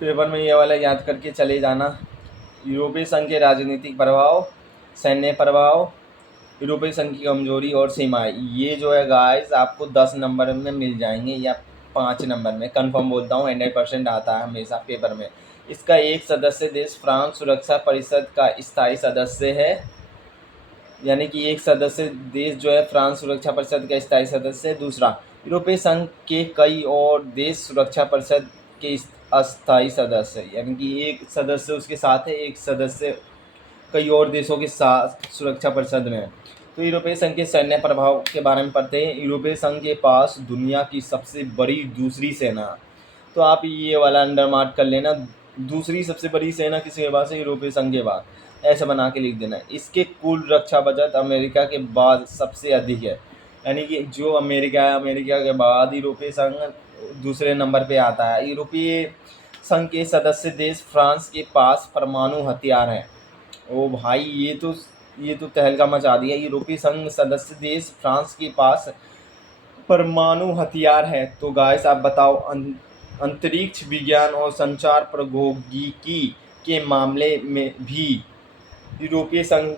Paper में ये वाला याद करके चले जाना। यूरोपीय संघ के राजनीतिक प्रभाव, सैन्य प्रभाव, यूरोपीय संघ की कमजोरी और सीमाएं, ये जो है गाइस आपको 10 नंबर में मिल जाएंगे या 5 नंबर में, कंफर्म बोलता हूँ। 100% आता है हमेशा पेपर में। इसका एक सदस्य देश फ्रांस सुरक्षा परिषद का स्थायी सदस्य है, यानी कि एक सदस्य देश जो है फ्रांस सुरक्षा परिषद का स्थायी सदस्य है। दूसरा, यूरोपीय संघ के कई और देश सुरक्षा परिषद के अस्थायी सदस्य है, यानी कि एक सदस्य उसके साथ है, एक सदस्य कई और देशों के साथ सुरक्षा परिषद में है। तो यूरोपीय संघ के सैन्य प्रभाव के बारे में पढ़ते हैं। यूरोपीय संघ के पास दुनिया की सबसे बड़ी दूसरी सेना, तो आप ये वाला अंडर मार्क कर लेना, दूसरी सबसे बड़ी सेना किसके पास है? यूरोपीय संघ के बाद, ऐसा बना के लिख देना। इसके कुल रक्षा बजट अमेरिका के बाद सबसे अधिक है, यानी कि जो अमेरिका है, अमेरिका के बाद यूरोपीय संघ दूसरे नंबर पे आता है। यूरोपीय संघ के सदस्य देश फ्रांस के पास परमाणु हथियार हैं। ओ भाई, ये तो तहलका मचा दिया। यूरोपीय संघ सदस्य देश फ्रांस के पास परमाणु हथियार है। तो गाइस आप बताओ, अंतरिक्ष विज्ञान और संचार प्रौद्योगिकी के मामले में भी यूरोपीय संघ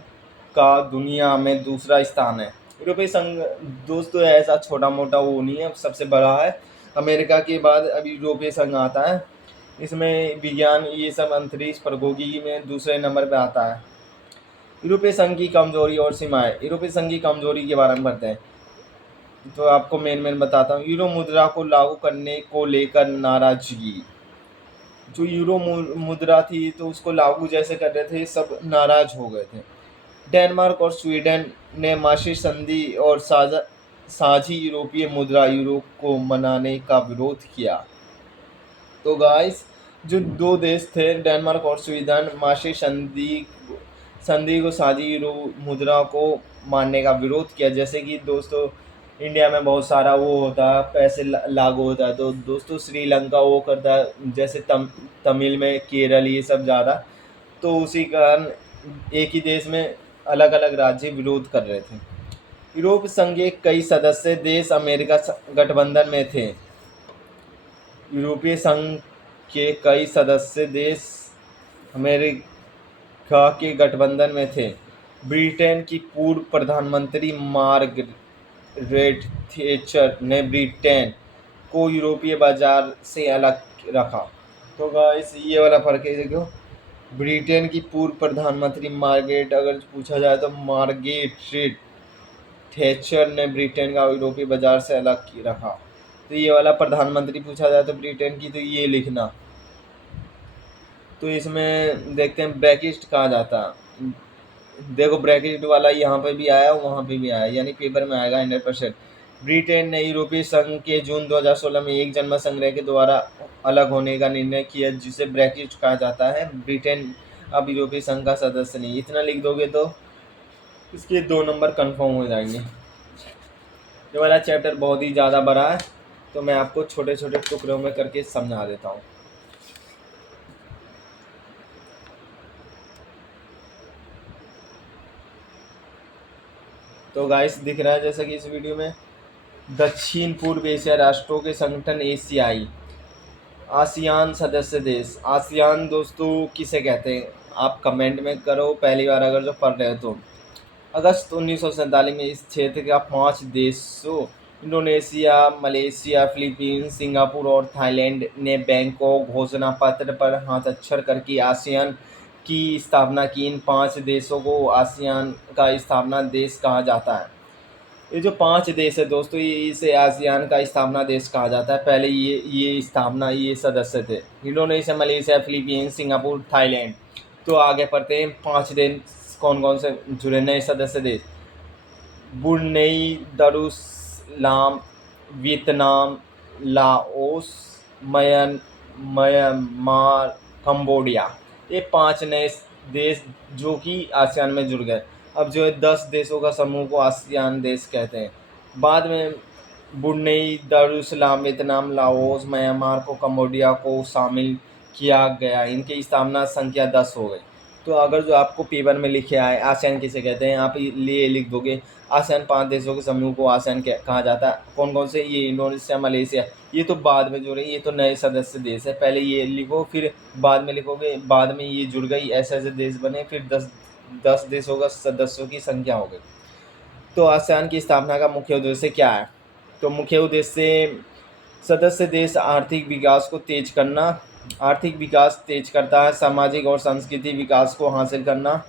का दुनिया में दूसरा स्थान है। यूरोपीय संघ दोस्तों ऐसा छोटा मोटा वो नहीं है, सबसे बड़ा है। अमेरिका के बाद अब यूरोपीय संघ आता है। इसमें विज्ञान ये सब अंतरिक्ष प्रौद्योगिकी में दूसरे नंबर पे आता है। यूरोपीय संघ की कमजोरी और सीमाएं, यूरोपीय संघ की कमजोरी के बारे में पढ़ते हैं। तो आपको मेन बताता हूँ। यूरो मुद्रा को लागू करने को लेकर नाराजगी, जो यूरो मुद्रा थी तो उसको लागू जैसे कर रहे थे, सब नाराज हो गए थे। डेनमार्क और स्वीडन ने माशी संधि और साझी यूरोपीय मुद्रा यूरो को मनाने का विरोध किया। तो गाइस जो दो देश थे डेनमार्क और स्वीडन, माशी संधि को साझी यूरो मुद्रा को मानने का विरोध किया। जैसे कि दोस्तों इंडिया में बहुत सारा वो होता है, पैसे लागू होता है, तो दोस्तों श्रीलंका वो करता है, जैसे तमिल में केरल, ये सब ज़्यादा। तो उसी कारण एक ही देश में अलग अलग राज्य विरोध कर रहे थे। यूरोप संघ के कई सदस्य देश अमेरिका गठबंधन में थे। यूरोपीय संघ के कई सदस्य देश अमेरिका के गठबंधन में थे। ब्रिटेन की पूर्व प्रधानमंत्री मार्गरेट थैचर ने ब्रिटेन को यूरोपीय बाजार से अलग रखा। तो गाइस ये वाला फर्क है, देखो। ब्रिटेन की पूर्व प्रधानमंत्री मार्गरेट, अगर पूछा जाए तो मार्गरेट थैचर ने ब्रिटेन का यूरोपीय बाजार से अलग रखा। तो ये वाला प्रधानमंत्री पूछा जाए तो ब्रिटेन की, तो ये लिखना। तो इसमें देखते हैं ब्रेकिस्ट कहा जाता है। देखो ब्रेकिट वाला यहाँ पे भी आया, वहाँ पे भी आया, यानी पेपर में आएगा 100%। ब्रिटेन ने यूरोपीय संघ के जून 2016 में एक जनमत संग्रह के द्वारा अलग होने का निर्णय किया, जिसे ब्रेकिट कहा जाता है। ब्रिटेन अब यूरोपीय संघ का सदस्य नहीं। इतना लिख दोगे तो इसके 2 नंबर कंफर्म हो जाएंगे। ये वाला चैप्टर बहुत ही ज़्यादा बड़ा है, तो मैं आपको छोटे छोटे टुकड़ों में करके समझा देता हूँ। तो गाइस दिख रहा है जैसा कि इस वीडियो में, दक्षिण पूर्व एशिया राष्ट्रों के संगठन एशियाई, आसियान सदस्य देश। आसियान दोस्तों किसे कहते हैं आप कमेंट में करो, पहली बार अगर जो पढ़ रहे हो तो। अगस्त 1947 में इस क्षेत्र का 5 देशों इंडोनेशिया, मलेशिया, फिलीपींस, सिंगापुर और थाईलैंड ने बैंकॉक घोषणा पत्र पर हस्ताक्षर करके आसियान की स्थापना की। इन 5 देशों को आसियान का स्थापना देश कहा जाता है। ये जो 5 देश है दोस्तों, ये इसे आसियान का स्थापना देश कहा जाता है। पहले ये सदस्य थे Indonesia, Malaysia, Philippines, Singapore, Thailand. तो आगे पढ़ते हैं 5 देश कौन कौन से जुड़े नए सदस्य देश। Brunei Darussalam, Vietnam, Laos, Myanmar, Cambodia. ये 5 नए देश जो कि आसियान में जुड़ गए। अब जो है 10 देशों का समूह को आसियान देश कहते हैं। बाद में Brunei Darussalam, Vietnam, Laos, Myanmar को, कंबोडिया को शामिल किया गया। इनकी स्थापना संख्या 10 हो गई। तो अगर जो आपको पेपर में लिखे आए आसियान किसे कहते हैं, आप ये लिख दोगे आसियान 5 देशों के समूह को आसियान कहा जाता है। कौन कौन से? ये इंडोनेशिया, मलेशिया, ये तो बाद में जुड़े, ये तो नए सदस्य देश है। पहले ये लिखो, फिर बाद में लिखोगे, बाद में ये जुड़ गई, ऐसे ऐसे देश बने, फिर 10 देशों का सदस्यों की संख्या हो गई। तो आसियान की स्थापना का मुख्य उद्देश्य क्या है? तो मुख्य उद्देश्य सदस्य देश आर्थिक विकास को तेज करना, आर्थिक विकास तेज करता है, सामाजिक और सांस्कृतिक विकास को हासिल करना,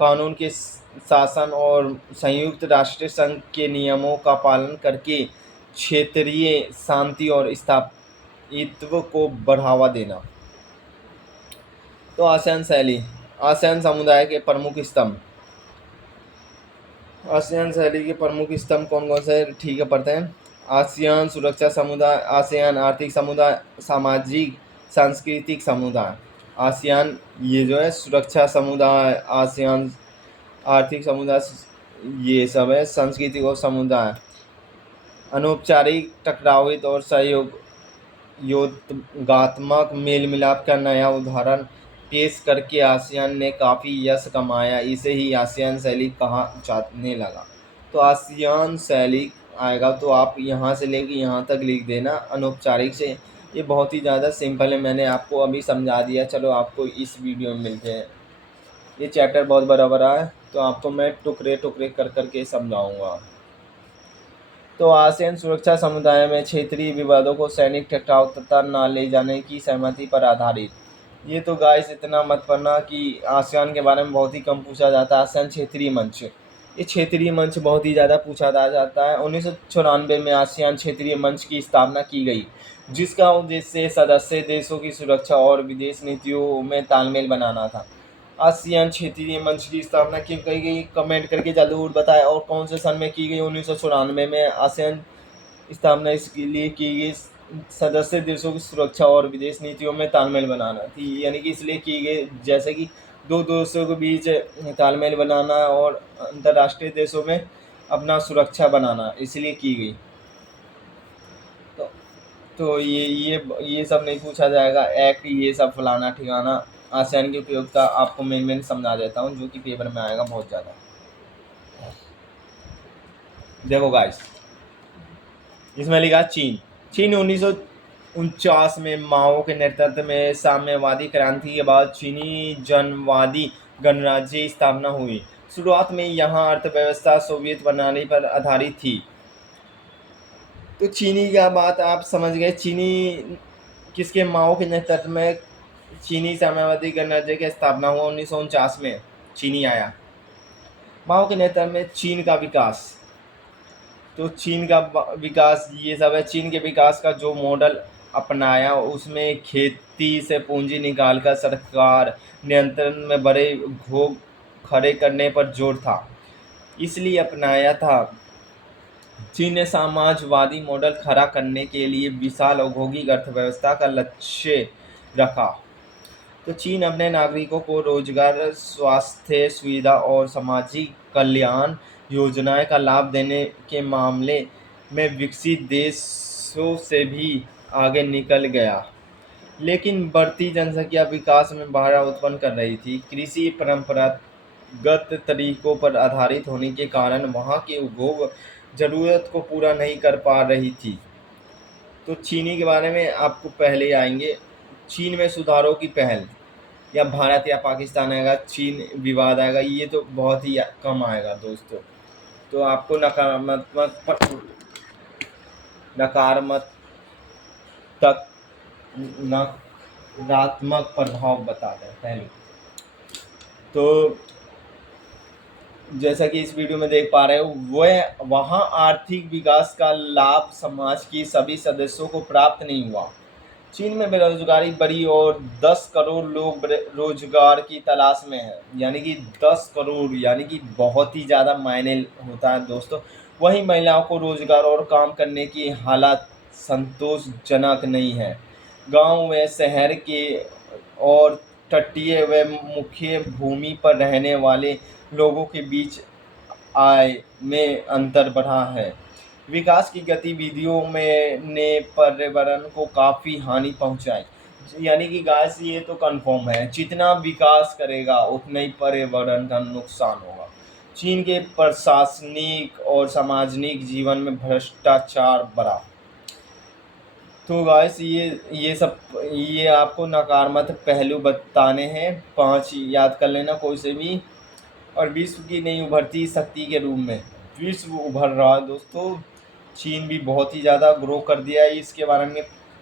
कानून के शासन और संयुक्त राष्ट्र संघ के नियमों का पालन करके क्षेत्रीय शांति और स्थायित्व को बढ़ावा देना। तो आसियान शैली, आसियान समुदाय के प्रमुख स्तंभ, आसियान शैली के प्रमुख स्तंभ कौन कौन से? ठीक है, पढ़ते हैं। आसियान सुरक्षा समुदाय, आसियान आर्थिक समुदाय, सामाजिक सांस्कृतिक समुदाय। आसियान ये जो है सुरक्षा समुदाय, आसियान आर्थिक समुदाय, ये सब है सांस्कृतिक और समुदाय। अनौपचारिक टकरावित और सहयोग योगात्मक मेल मिलाप का नया उदाहरण पेश करके आसियान ने काफ़ी यश कमाया। इसे ही आसियान शैली कहा जाने लगा। तो आसियान शैली आएगा तो आप यहाँ से लेके यहाँ तक लिख देना अनौपचारिक से। ये बहुत ही ज़्यादा सिंपल है, मैंने आपको अभी समझा दिया। चलो आपको इस वीडियो में मिलते हैं। ये चैप्टर बहुत बड़ा बड़ा है तो आपको मैं टुकड़े टुकड़े कर करके समझाऊँगा। तो आसियान सुरक्षा समुदाय में क्षेत्रीय विवादों को सैनिक टकराव तथा न ले जाने की सहमति पर आधारित। ये तो गाइस इतना मत पढ़ना कि आसियान के बारे में बहुत ही कम पूछा जाता है। आसियान क्षेत्रीय मंच, ये क्षेत्रीय मंच बहुत ही ज़्यादा पूछा जाता है। 1994 में आसियान क्षेत्रीय मंच की स्थापना की गई, जिसका उद्देश्य सदस्य देशों की सुरक्षा और विदेश नीतियों में तालमेल बनाना था। आसियान क्षेत्रीय मंच की स्थापना क्यों की गई, कमेंट करके जरूर बताएं। और कौन से सन में की गई? 1994 में आसियान स्थापना इसके लिए की गई सदस्य देशों की सुरक्षा और विदेश नीतियों में तालमेल बनाना थी, यानी कि इसलिए की गई जैसे कि दो देशों के बीच तालमेल बनाना और अंतर्राष्ट्रीय देशों में अपना सुरक्षा बनाना, इसलिए की गई। तो ये सब नहीं पूछा जाएगा, एक्ट ये सब फलाना ठिकाना। आसियान की उपयोगिता आपको मैं समझा देता हूँ, जो कि पेपर में आएगा बहुत ज़्यादा। देखो गाइस, इसमें लिखा चीन। चीन 1949 में माओ के नेतृत्व में साम्यवादी क्रांति के बाद चीनी जनवादी गणराज्य की स्थापना हुई। शुरुआत में यहाँ अर्थव्यवस्था सोवियत प्रणाली पर आधारित थी। तो चीनी का बात आप समझ गए। चीनी किसके? माओ के नेतृत्व में चीनी साम्यवादी गणराज्य की स्थापना हुआ 1949 में। चीनी आया, माओ के नेतृत्व में चीन का विकास। तो चीन का विकास ये सब है। चीन के विकास का जो मॉडल अपनाया उसमें खेती से पूंजी निकालकर सरकार नियंत्रण में बड़े उद्योग खड़े करने पर जोर था, इसलिए अपनाया था। चीन ने समाजवादी मॉडल खड़ा करने के लिए विशाल औद्योगिक अर्थव्यवस्था का लक्ष्य रखा। तो चीन अपने नागरिकों को रोजगार, स्वास्थ्य सुविधा और सामाजिक कल्याण योजनाएं का लाभ देने के मामले में विकसित देशों से भी आगे निकल गया। लेकिन बढ़ती जनसंख्या विकास में बाधा उत्पन्न कर रही थी। कृषि परंपरागत तरीकों पर आधारित होने के कारण वहाँ के उद्योग ज़रूरत को पूरा नहीं कर पा रही थी। तो चीनी के बारे में आपको पहले आएंगे। चीन में सुधारों की पहल, या भारत या पाकिस्तान आएगा, चीन विवाद आएगा, ये तो बहुत ही कम आएगा दोस्तों। तो आपको नकारात्मक प्रभाव बता दें पहले। तो जैसा कि इस वीडियो में देख पा रहे हो, वह वहाँ आर्थिक विकास का लाभ समाज की सभी सदस्यों को प्राप्त नहीं हुआ। चीन में बेरोजगारी बढ़ी और 10 करोड़ लोग रोजगार की तलाश में हैं, यानी कि 10 करोड़, यानी कि बहुत ही ज़्यादा मायने होता है दोस्तों। वहीं महिलाओं को रोजगार और काम करने की हालत संतोषजनक नहीं है। गांव व शहर के और तटीय व मुख्य भूमि पर रहने वाले लोगों के बीच आय में अंतर बढ़ा है। विकास की गतिविधियों में ने पर्यावरण को काफ़ी हानि पहुंचाई। यानी कि गाइस ये तो कंफर्म है, जितना विकास करेगा उतना ही पर्यावरण का नुकसान होगा। चीन के प्रशासनिक और सामाजिक जीवन में भ्रष्टाचार बढ़ा। तो गाइस ये आपको नकारात्मक पहलू बताने हैं, 5 याद कर लेना कोई से भी। और विश्व की नई उभरती शक्ति के रूप में विश्व उभर रहा है दोस्तों। चीन भी बहुत ही ज़्यादा ग्रो कर दिया है, इसके बारे में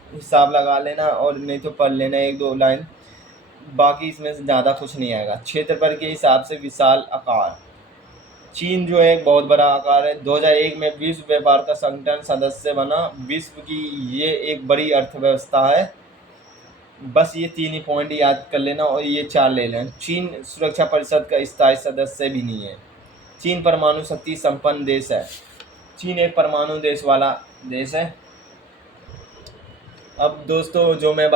हिसाब लगा लेना और नहीं तो पढ़ लेना एक दो लाइन, बाकी इसमें से ज़्यादा कुछ नहीं आएगा। क्षेत्रफल के हिसाब से विशाल आकार, चीन जो है एक बहुत बड़ा आकार है। 2001 में विश्व व्यापार का संगठन सदस्य बना। विश्व की ये एक बड़ी अर्थव्यवस्था है। बस ये 3 ही पॉइंट याद कर लेना और ये 4 ले लेना। चीन सुरक्षा परिषद का स्थायी सदस्य भी नहीं है। चीन परमाणु शक्ति संपन्न देश है। चीन एक परमाणु देश वाला देश है। अब दोस्तों जो मैं